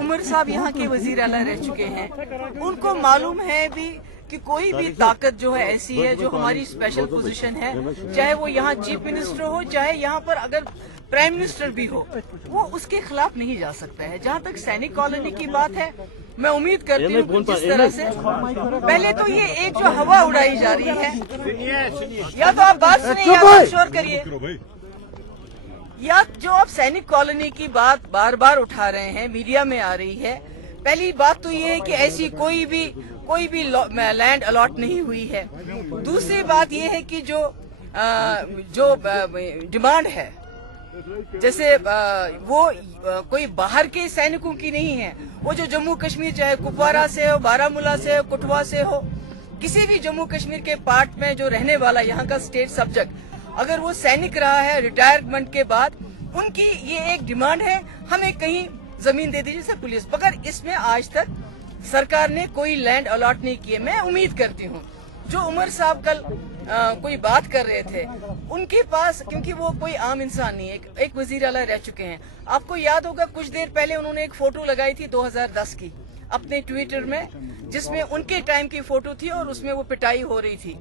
उमर साहब यहाँ के वजीर आला रह चुके हैं, उनको मालूम है भी कि कोई भी ताकत जो है ऐसी है जो हमारी स्पेशल पोजीशन है, चाहे वो यहाँ चीफ मिनिस्टर हो, चाहे यहाँ पर अगर प्राइम मिनिस्टर भी हो, वो उसके खिलाफ नहीं जा सकता है। जहाँ तक सैनिक कॉलोनी की बात है, मैं उम्मीद करती हूँ कि जिस तरह से पहले तो ये एक जो हवा उड़ाई जा रही है, या तो आप बात सुनिए या आप शोर करिए, या जो आप सैनिक कॉलोनी की बात बार बार उठा रहे हैं, मीडिया में आ रही है। पहली बात तो ये है कि ऐसी कोई भी लैंड अलॉट नहीं हुई है। दूसरी बात ये है कि जो डिमांड है, जैसे वो कोई बाहर के सैनिकों की नहीं है, वो जो जम्मू कश्मीर चाहे कुपवारा से हो, बारामूला से हो, कठुआ से हो, किसी भी जम्मू कश्मीर के पार्ट में जो रहने वाला यहाँ का स्टेट सब्जेक्ट, अगर वो सैनिक रहा है रिटायरमेंट के बाद, उनकी ये एक डिमांड है, हमें कहीं जमीन दे दीजिए। जैसे पुलिस, मगर इसमें आज तक सरकार ने कोई लैंड अलॉट नहीं किए। मैं उम्मीद करती हूँ जो उमर साहब कल कोई बात कर रहे थे, उनके पास, क्योंकि वो कोई आम इंसान नहीं है, एक वजीर आला रह चुके हैं। आपको याद होगा कुछ देर पहले उन्होंने एक फोटो लगाई थी 2010 की अपने ट्विटर में, जिसमें उनके टाइम की फोटो थी और उसमें वो पिटाई हो रही थी।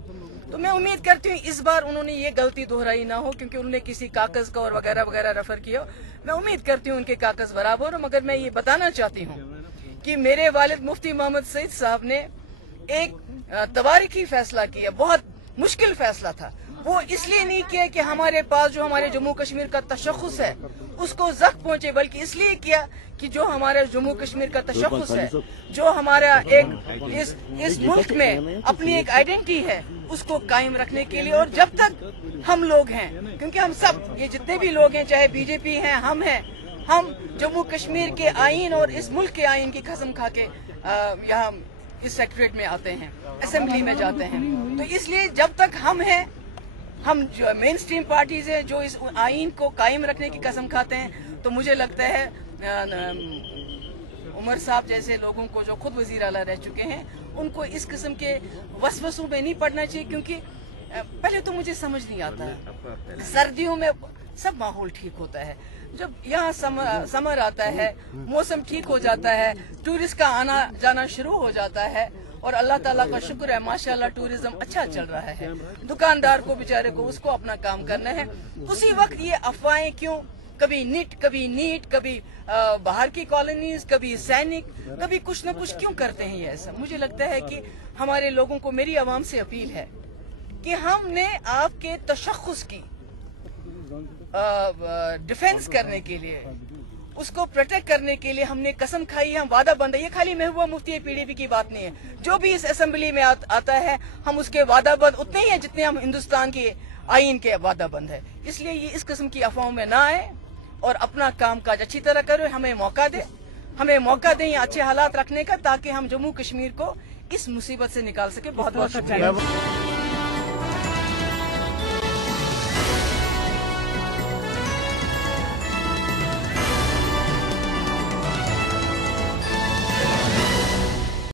तो मैं उम्मीद करती हूँ इस बार उन्होंने ये गलती दोहराई ना हो, क्योंकि उन्होंने किसी कागज का और वगैरह वगैरह रेफर किया। मैं उम्मीद करती हूँ उनके कागज बराबर हो। मगर मैं ये बताना चाहती हूँ कि मेरे वालिद मुफ्ती मोहम्मद सईद साहब ने एक तवारीखी फैसला किया, बहुत मुश्किल फैसला था। वो इसलिए नहीं किया कि हमारे पास जो हमारे जम्मू कश्मीर का तशख्खुस है उसको जख्म पहुंचे, बल्कि इसलिए किया कि जो हमारे जम्मू कश्मीर का तशख्खुस है, जो हमारा एक इस मुल्क में अपनी एक आइडेंटिटी है, उसको कायम रखने के लिए। और जब तक हम लोग हैं, क्योंकि हम सब ये जितने भी लोग हैं, चाहे बीजेपी हैं, हम हैं, हम जम्मू कश्मीर के आइन और इस मुल्क के आइन की कसम खा के यहाँ इस सेक्रेटरीट में आते हैं, असेंबली में जाते हैं। तो इसलिए जब तक हम हैं, हम जो मेन स्ट्रीम पार्टीज हैं जो इस आइन को कायम रखने की कसम खाते हैं, तो मुझे लगता है उमर साहब जैसे लोगों को जो खुद वजीर आला रह चुके हैं, उनको इस किस्म के वसवसों में नहीं पड़ना चाहिए। क्योंकि पहले तो मुझे समझ नहीं आता, सर्दियों में सब माहौल ठीक होता है, जब यहाँ समर आता है, मौसम ठीक हो जाता है, टूरिस्ट का आना जाना शुरू हो जाता है, और अल्लाह ताला का शुक्र है माशाल्लाह टूरिज्म अच्छा चल रहा है। दुकानदार को बेचारे को उसको अपना काम करना है। उसी वक्त ये अफवाहें क्यों, कभी नीट, कभी बाहर की कॉलोनीज, कभी सैनिक, कभी कुछ न कुछ क्यों करते हैं ये ऐसा। मुझे लगता है कि हमारे लोगों को, मेरी आवाम से अपील है कि हमने आपके तशख्खुस की डिफेंस करने के लिए, उसको प्रोटेक्ट करने के लिए हमने कसम खाई है, हम वादा बंद है। ये खाली महबूबा मुफ्ती पीडीपी की बात नहीं है, जो भी इस असेंबली में आता है हम उसके वादा बंद उतने ही है जितने हम हिंदुस्तान के आइन के वादा बंद है। इसलिए ये इस किस्म की अफवाहों में ना आए और अपना काम काज अच्छी तरह करो। हमें मौका दें या अच्छे हालात रखने का, ताकि हम जम्मू कश्मीर को इस मुसीबत से निकाल सके। बहुत बहुत शुक्रिया।